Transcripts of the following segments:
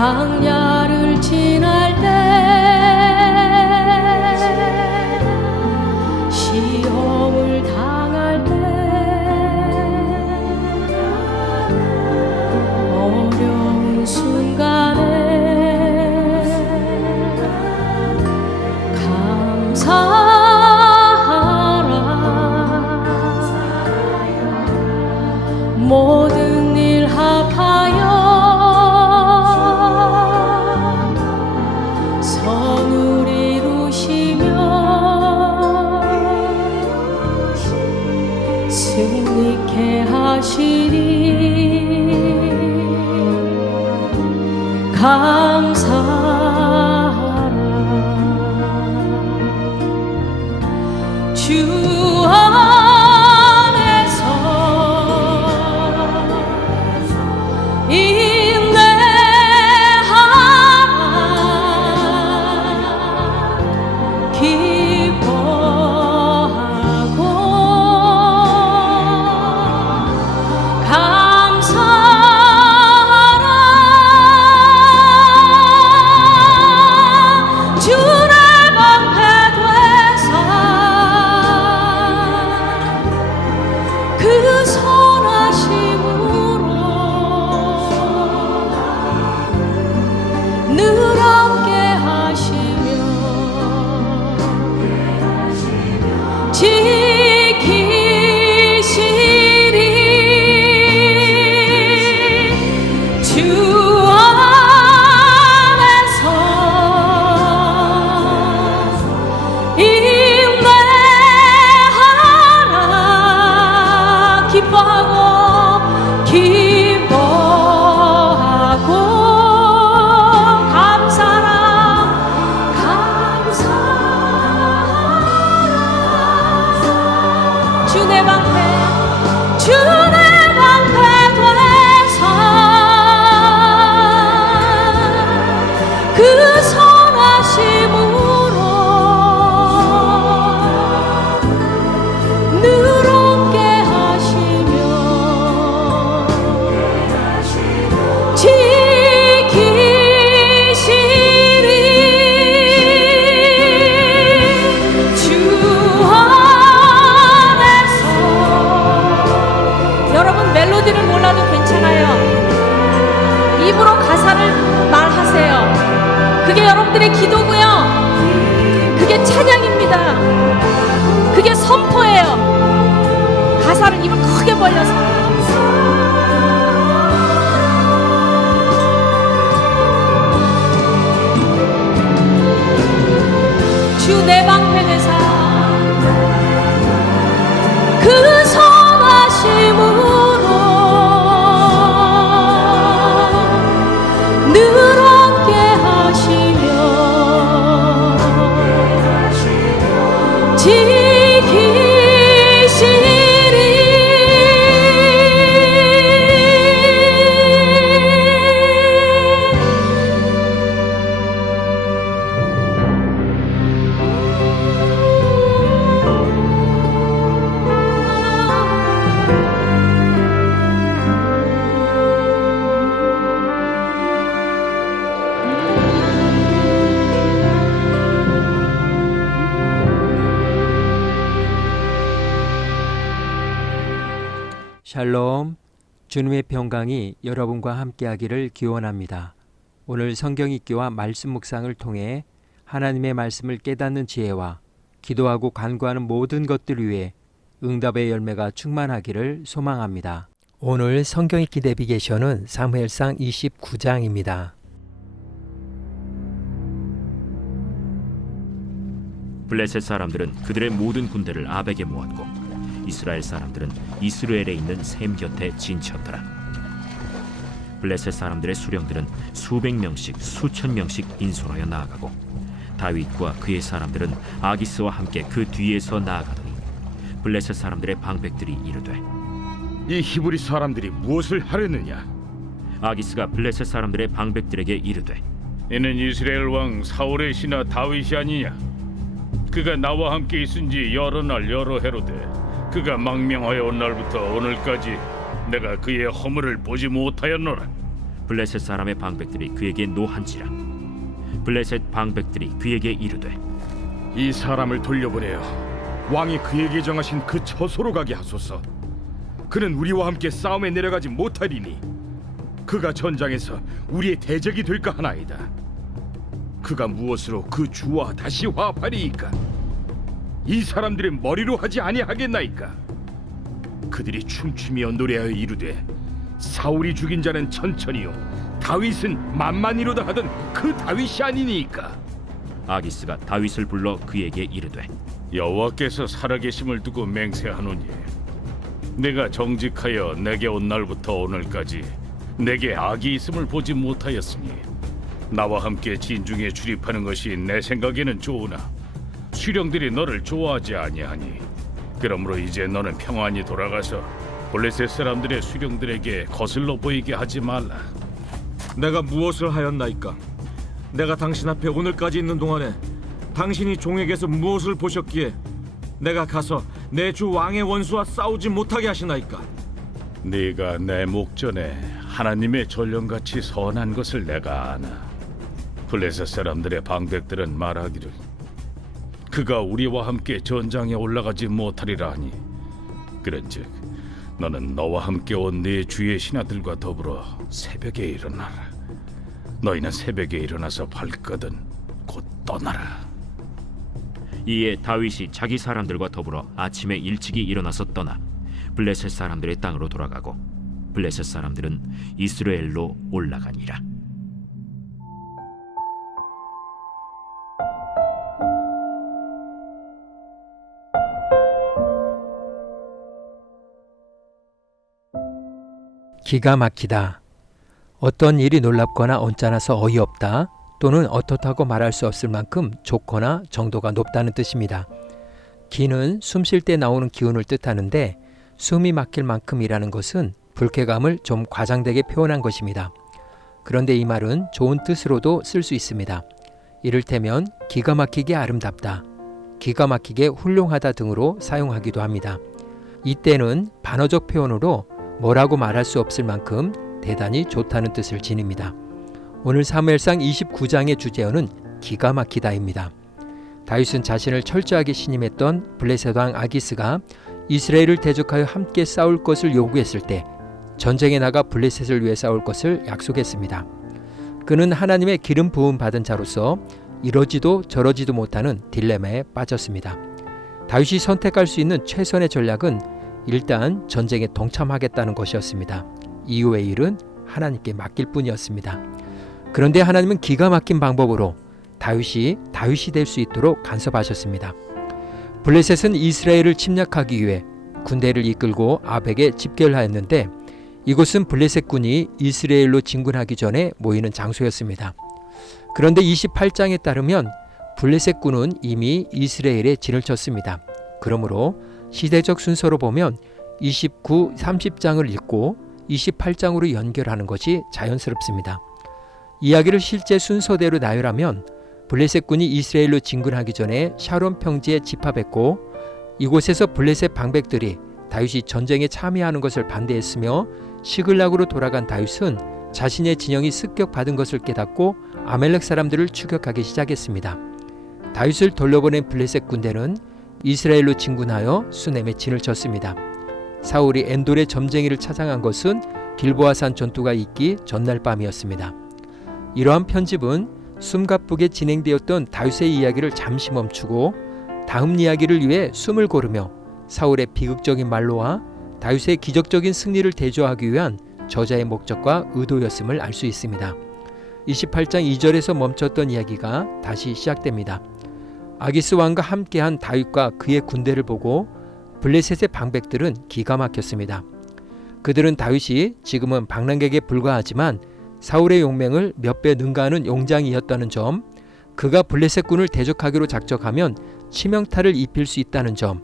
광야를 지날 때 시험을 당할 때 어려운 순간에 감사하라. 모든 일 합하여 선을 이루시며 승리케 하시리. 감사하라. 주 안에서 인내하라. 기뻐하고 감사하라. 주를 방패 되사 그 선하심으로 늘 함께 하시며 지키시리. 주 안에서 인내하라. 기뻐하고 감사하라. 감사하라. 주 내 방패 되사 그 선하심으로 늘 함께 하시며 지키시리. 주 안에서. 여러분 멜로디를 몰라도 괜찮아요. 입으로 가사를 말하세요. 그게 여러분들의 기도고요. 그게 찬양입니다. 그게 선포예요. 가사를 입을 크게 벌려서 주 내 방패 되사 그 선하심으로 늘 함께 하시며 지키시리. 샬롬, 주님의 평강이 여러분과 함께하기를 기원합니다. 오늘 성경 읽기와 말씀 묵상을 통해 하나님의 말씀을 깨닫는 지혜와 기도하고 간구하는 모든 것들 위해 응답의 열매가 충만하기를 소망합니다. 오늘 성경 읽기 내비게이션은 사무엘상 29장입니다. 블레셋 사람들은 그들의 모든 군대를 아벡에 모았고 이스라엘 사람들은 이스라엘에 있는 셈 곁에 진쳤더라. 블레셋 사람들의 수령들은 수백 명씩 수천 명씩 인솔하여 나아가고 다윗과 그의 사람들은 아기스와 함께 그 뒤에서 나아가더니 블레셋 사람들의 방백들이 이르되 이 히브리 사람들이 무엇을 하려느냐? 아기스가 블레셋 사람들의 방백들에게 이르되 이는 이스라엘 왕 사울의 신하 다윗이 아니냐? 그가 나와 함께 있은지 여러 날 여러 해로되 그가 망명하여 온 날부터 오늘까지 내가 그의 허물을 보지 못하였노라. 블레셋 사람의 방백들이 그에게 노한지라. 블레셋 방백들이 그에게 이르되 이 사람을 돌려보내어 왕이 그에게 정하신 그 처소로 가게 하소서. 그는 우리와 함께 싸움에 내려가지 못하리니 그가 전장에서 우리의 대적이 될까 하나이다. 그가 무엇으로 그 주와 다시 화합하리이까? 이 사람들의 머리로 하지 아니하겠나이까? 그들이 춤추며 노래하여 이르되 사울이 죽인 자는 천천히요 다윗은 만만이로다 하던 그 다윗이 아니니까. 아기스가 다윗을 불러 그에게 이르되 여호와께서 살아계심을 두고 맹세하노니 내가 정직하여 내게 온 날부터 오늘까지 내게 악이 있음을 보지 못하였으니 나와 함께 진중에 출입하는 것이 내 생각에는 좋으나 수령들이 너를 좋아하지 아니하니 그러므로 이제 너는 평안히 돌아가서 블레셋 사람들의 수령들에게 거슬러 보이게 하지 말라. 내가 무엇을 하였나이까? 내가 당신 앞에 오늘까지 있는 동안에 당신이 종에게서 무엇을 보셨기에 내가 가서 내 주 왕의 원수와 싸우지 못하게 하시나이까? 네가 내 목전에 하나님의 전령같이 선한 것을 내가 아나. 블레셋 사람들의 방백들은 말하기를 그가 우리와 함께 전장에 올라가지 못하리라 하니 그런즉 너는 너와 함께 온 네 주의 신하들과 더불어 새벽에 일어나라. 너희는 새벽에 일어나서 발거든 곧 떠나라. 이에 다윗이 자기 사람들과 더불어 아침에 일찍이 일어나서 떠나 블레셋 사람들의 땅으로 돌아가고 블레셋 사람들은 이스라엘로 올라가니라. 기가 막히다. 어떤 일이 놀랍거나 언짢아서 어이없다 또는 어떻다고 말할 수 없을 만큼 좋거나 정도가 높다는 뜻입니다. 기는 숨 쉴 때 나오는 기운을 뜻하는데 숨이 막힐 만큼이라는 것은 불쾌감을 좀 과장되게 표현한 것입니다. 그런데 이 말은 좋은 뜻으로도 쓸 수 있습니다. 이를테면 기가 막히게 아름답다, 기가 막히게 훌륭하다 등으로 사용하기도 합니다. 이때는 반어적 표현으로 뭐라고 말할 수 없을 만큼 대단히 좋다는 뜻을 지닙니다. 오늘 사무엘상 29장의 주제어는 기가 막히다입니다. 다윗은 자신을 철저하게 신임했던 블레셋 왕 아기스가 이스라엘을 대적하여 함께 싸울 것을 요구했을 때 전쟁에 나가 블레셋을 위해 싸울 것을 약속했습니다. 그는 하나님의 기름 부음 받은 자로서 이러지도 저러지도 못하는 딜레마에 빠졌습니다. 다윗이 선택할 수 있는 최선의 전략은 일단 전쟁에 동참하겠다는 것이었습니다. 이후의 일은 하나님께 맡길 뿐이었습니다. 그런데 하나님은 기가 막힌 방법으로 다윗이 될 수 있도록 간섭하셨습니다. 블레셋은 이스라엘을 침략하기 위해 군대를 이끌고 아벡에 집결을 하였는데 이곳은 블레셋 군이 이스라엘로 진군하기 전에 모이는 장소였습니다. 그런데 28장에 따르면 블레셋 군은 이미 이스라엘에 진을 쳤습니다. 그러므로 시대적 순서로 보면 29, 30장을 읽고 28장으로 연결하는 것이 자연스럽습니다. 이야기를 실제 순서대로 나열하면 블레셋 군이 이스라엘로 진군하기 전에 샤론 평지에 집합했고 이곳에서 블레셋 방백들이 다윗이 전쟁에 참여하는 것을 반대했으며 시글락으로 돌아간 다윗은 자신의 진영이 습격받은 것을 깨닫고 아멜렉 사람들을 추격하기 시작했습니다. 다윗을 돌려보낸 블레셋 군대는 이스라엘로 진군하여 수넴에 진을 쳤습니다. 사울이 엔돌의 점쟁이를 찾아간 것은 길보아산 전투가 있기 전날 밤이었습니다. 이러한 편집은 숨가쁘게 진행되었던 다윗의 이야기를 잠시 멈추고 다음 이야기를 위해 숨을 고르며 사울의 비극적인 말로와 다윗의 기적적인 승리를 대조하기 위한 저자의 목적과 의도였음을 알 수 있습니다. 28장 2절에서 멈췄던 이야기가 다시 시작됩니다. 아기스 왕과 함께한 다윗과 그의 군대를 보고 블레셋의 방백들은 기가 막혔습니다. 그들은 다윗이 지금은 방랑객에 불과하지만 사울의 용맹을 몇 배 능가하는 용장이었다는 점, 그가 블레셋 군을 대적하기로 작정하면 치명타를 입힐 수 있다는 점,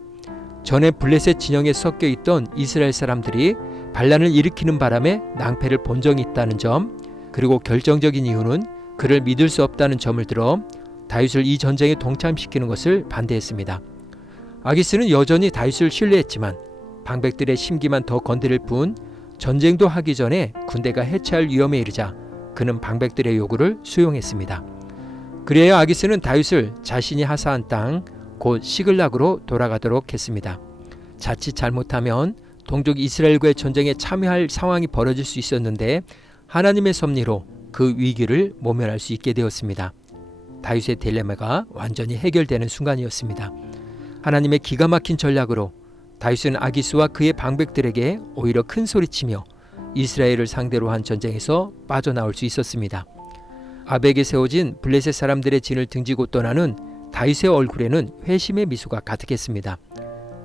전에 블레셋 진영에 섞여 있던 이스라엘 사람들이 반란을 일으키는 바람에 낭패를 본 적이 있다는 점, 그리고 결정적인 이유는 그를 믿을 수 없다는 점을 들어 다윗을 이 전쟁에 동참시키는 것을 반대했습니다. 아기스는 여전히 다윗을 신뢰했지만 방백들의 심기만 더 건드릴 뿐 전쟁도 하기 전에 군대가 해체할 위험에 이르자 그는 방백들의 요구를 수용했습니다. 그래야 아기스는 다윗을 자신이 하사한 땅 곧 시글락으로 돌아가도록 했습니다. 자칫 잘못하면 동족 이스라엘과의 전쟁에 참여할 상황이 벌어질 수 있었는데 하나님의 섭리로 그 위기를 모면할 수 있게 되었습니다. 다윗의 딜레마가 완전히 해결되는 순간이었습니다. 하나님의 기가 막힌 전략으로 다윗은 아기스와 그의 방백들에게 오히려 큰 소리치며 이스라엘을 상대로 한 전쟁에서 빠져나올 수 있었습니다. 아벡에 세워진 블레셋 사람들의 진을 등지고 떠나는 다윗의 얼굴에는 회심의 미소가 가득했습니다.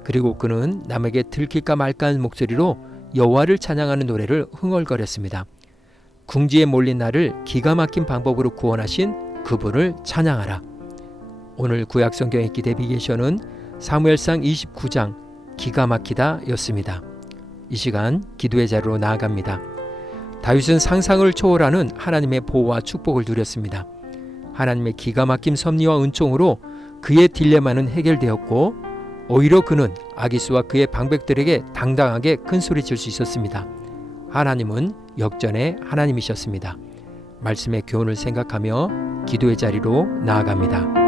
그리고 그는 남에게 들킬까 말까 하는 목소리로 여호와를 찬양하는 노래를 흥얼거렸습니다. 궁지에 몰린 나를 기가 막힌 방법으로 구원하신 그분을 찬양하라. 오늘 구약 성경의 기대 비게션은 사무엘상 29장 기가 막히다 였습니다. 이 시간 기도의 자리로 나아갑니다. 다윗은 상상을 초월하는 하나님의 보호와 축복을 누렸습니다. 하나님의 기가 막힌 섭리와 은총으로 그의 딜레마는 해결되었고 오히려 그는 아기스와 그의 방백들에게 당당하게 큰 소리 칠 수 있었습니다. 하나님은 역전의 하나님이셨습니다. 말씀의 교훈을 생각하며 기도의 자리로 나아갑니다.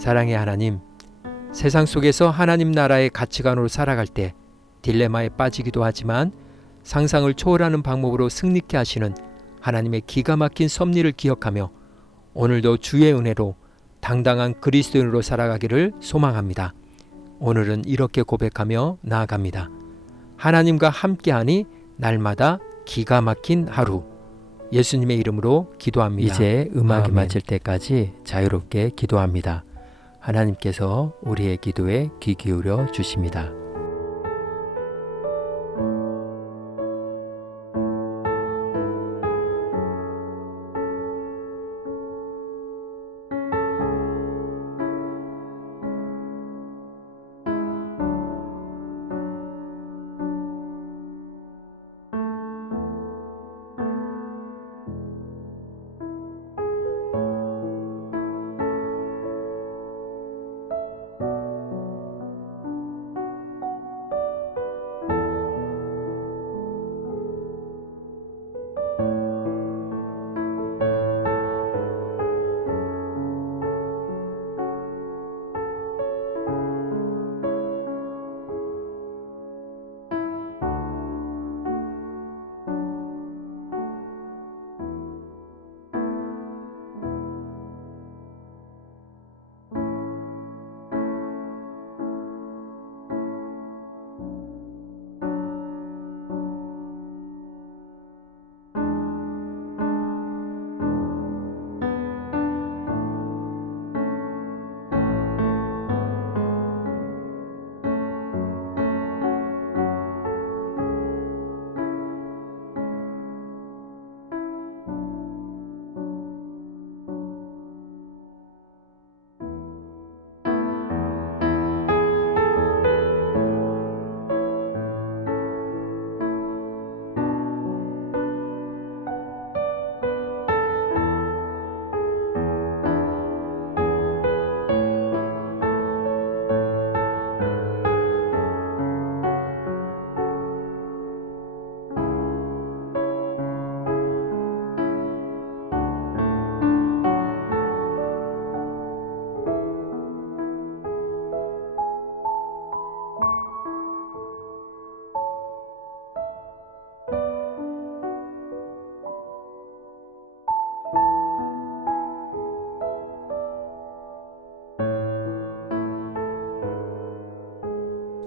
사랑의 하나님, 세상 속에서 하나님 나라의 가치관으로 살아갈 때 딜레마에 빠지기도 하지만 상상을 초월하는 방법으로 승리케 하시는 하나님의 기가 막힌 섭리를 기억하며 오늘도 주의 은혜로 당당한 그리스도인으로 살아가기를 소망합니다. 오늘은 이렇게 고백하며 나아갑니다. 하나님과 함께하니 날마다 기가 막힌 하루. 예수님의 이름으로 기도합니다. 이제 음악이 마칠 때까지 자유롭게 기도합니다. 하나님께서 우리의 기도에 귀 기울여 주십니다.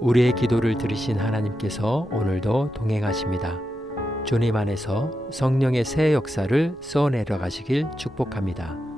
우리의 기도를 들으신 하나님께서 오늘도 동행하십니다. 주님 안에서 성령의 새 역사를 써내려 가시길 축복합니다.